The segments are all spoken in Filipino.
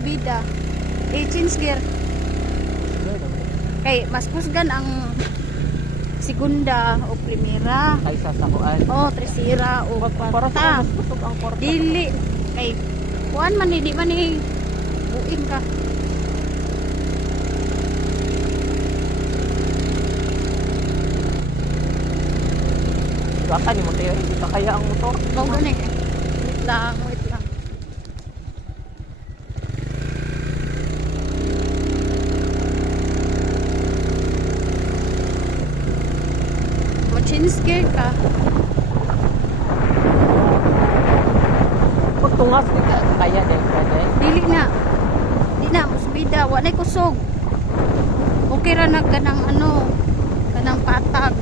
subida. Change gear. Kay mas kusgan ang segunda o primera. Kaysa sa kuan. Oh, tercera o Para kwarta. sa mas kusog ang kwarta. Dili. Kay kuan man ni di man ni buing ka. Baka ni mo tayo, hindi pa kaya ang motor. Mao gani. Wait lang, wait lang. Change gear ka. Pag tungas, di ka kaya din. Dili na. Di na, musbida. Walay kusog. Okay ra na kanang ano, kanang patag.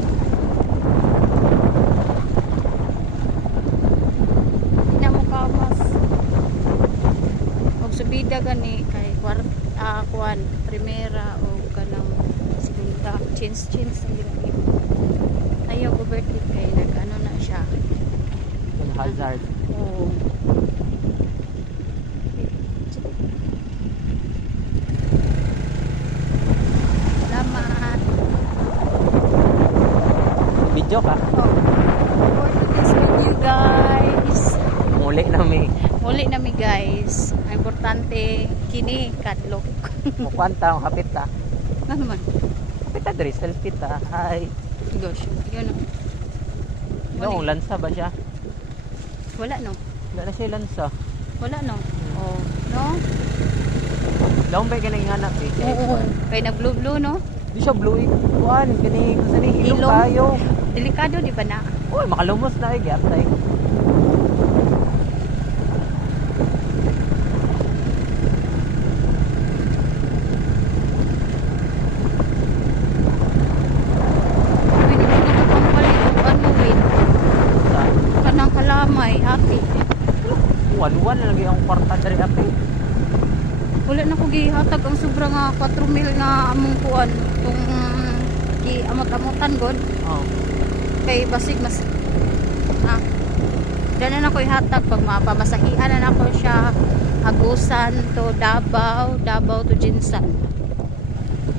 Di na mo kawas. Og subida gani kay kuan, primera o kanang segunda. Change ang ginagawa. Ayaw ko birthday kay nag-ano na siya. Yung hazard. Oo. Salamat. Video ka. Oh. For today's video guys. Muli na may. Muli na mi guys. Ang importante kini kadlok. Mukwanta, ang hapit ta. Ano man? Hapit ta, Dres. Selfie ta. Hi. Gosh, yun. Yung lansa ba siya? Wala no. Wala na siya lansa. Wala no. Oh, no? Daong ba ka nang hanap eh? Oo. Kay nag blue no? Di siya blue eh. Kuan, kani kung saan ilong Ilong? kayo. Delikado di ba na? Uy, makalumos na eh. Gatay. Pwede ko na kapampalit o ano wait. Kanang kalamay, ate. Waluan na lagi ang kwarta dari api. Wala na ko gihatag ang sobra nga 4 mil nga among kuan kung giamot-amotan god Oh. kay basig mas dana na ko ihatag pag mapamasahian na ko siya Agusan to Davao to Jinsan.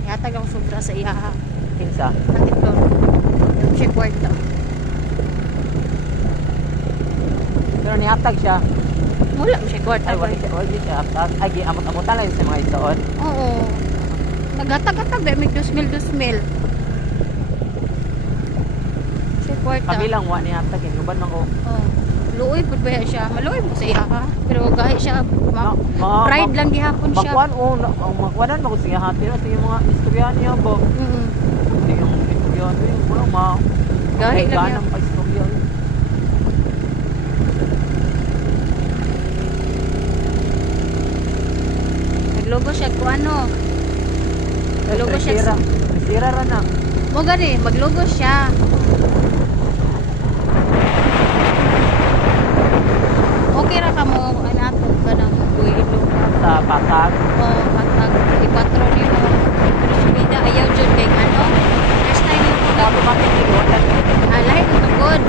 Ihatag ang sobra sa iya. Kinsa? Andito. Siya kwarta. Pero nihatag siya. Wala mo siya kwarta. Ay, wala siya hatag. Ay, amot-amotan lang sa mga isoon. Oo. Naghatag-hatag ba may 2 mil. Siya kwarta. Kami lang wa nihatag. Guban man ko. Oh. Luoy pud ba siya? Maluoy mo sa iya ha. Pero gahi siya pride lang gihapon siya. Magkuan o, magkuanan ba kung siya hati na sa yung mga istorya niya ba? Hindi yung istorya niya. Wala Gahi lang ganang pa istorya. Naglogo siya kung ano. Naglogo siya. Sira ra na. Mo gani, maglogo siya. Okay ra ka mo anato ka ng buhilo. Sa patag. O matag ipatro ni mo. Pero subida ayaw jud kay ano. First time yung pag Automatic iwanan. alay ko tugod.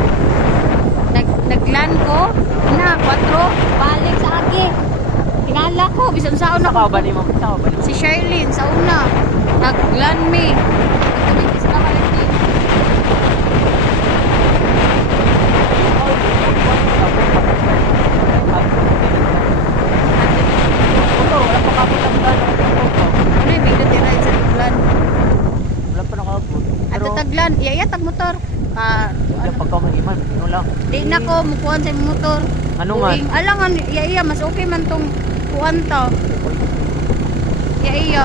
Naglan ko na 4 balik sa agi. Tingala ko bisan saon Sa ako. ba ni mo? Sa ba ni mo? Si Sherlyn sa una. Naglan me. Nagtumitis na kalit ni. Wala pa kapulang-pulang. Ano yung bigla tira sa taglan? Wala pa nakabot. At Pero, taglan, iyayatag motor. yung pagkamahiman, yun lang. Di na ko mukuhan sa motor. Ano man? Buing, alangan, iya mas okay man tong kuhan to. Iya.